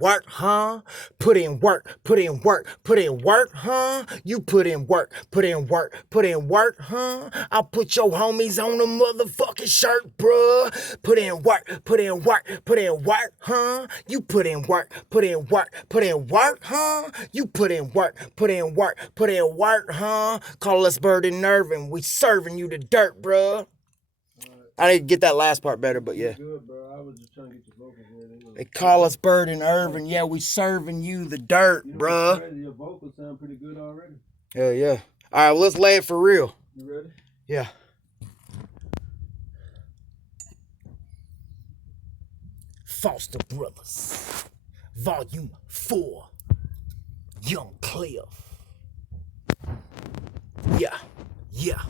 Work, huh? Put in work, put in work, put in work, huh? You put in work, put in work, put in work, huh? I'll put your homies on the motherfucking shirt, bruh. Put in work, put in work, put in work, huh? You put in work, put in work, put in work, huh? You put in work, put in work, put in work, huh? Call us Bird and Ervin. We serving you the dirt, bruh. I need to get that last part better, but yeah. Good, bro. I was just trying to get your vocals ready. They call us Bird and Ervin. Yeah, we serving you the dirt, bruh. Your vocals sound pretty good already. Hell yeah. All right, well, let's lay it for real. You ready? Yeah. Foster Brothers, Volume 4, Young Kleff. Yeah, yeah.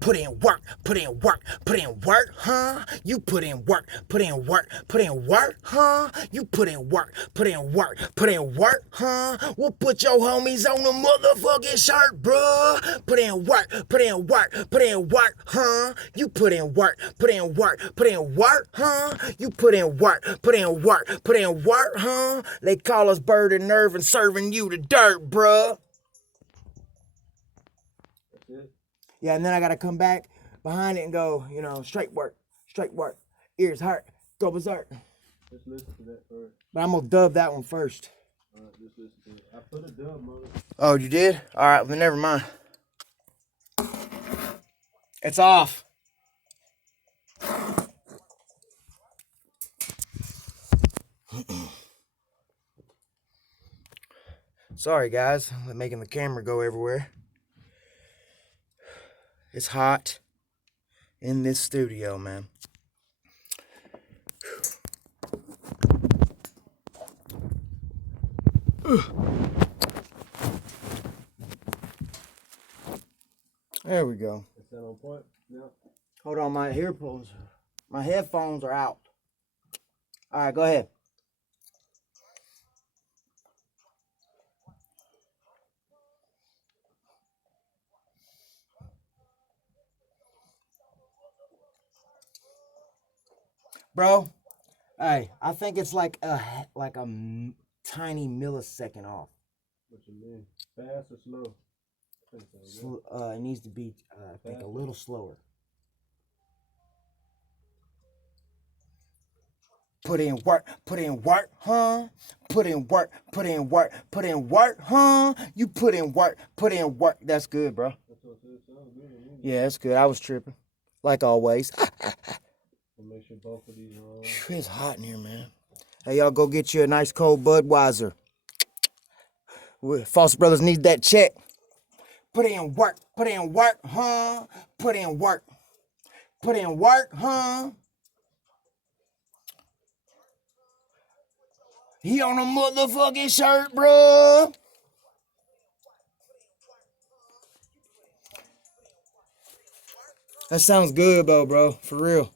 Put in work, put in work, put in work, huh? You put in work, put in work, put in work, huh? You put in work, put in work, put in work, huh? We'll put your homies on the motherfucking shirt, bruh. Put in work, put in work, put in work, huh? You put in work, put in work, put in work, huh? You put in work, put in work, put in work, huh? They call us Bird and Ervin, serving you the dirt, bruh. Yeah, and then I got to come back behind it and go, you know, straight work, ears hurt, go berserk. Let's listen to that first. But I'm going to dub that one first. All right, just listen to it. I put a dub on it. Oh, you did? All right, well, never mind. It's off. Sorry, guys. I'm making the camera go everywhere. It's hot in this studio, man. There we go. Is that on point? Yeah. Hold on, my headphones are out. All right, go ahead. Bro, hey, I think it's like a tiny millisecond off. What you mean? Fast or slow? It needs to be, I think, a little slower. Put in work, huh? Put in work, put in work, put in work, huh? You put in work, put in work. That's good, bro. Yeah, that's good. I was tripping, like always. Make sure both of these are on. It's hot in here, man. Hey, y'all go get you a nice cold Budweiser. Foster Brothers need that check. Put in work, huh? Put in work, huh? He on a motherfucking shirt, bro. That sounds good, bro, for real.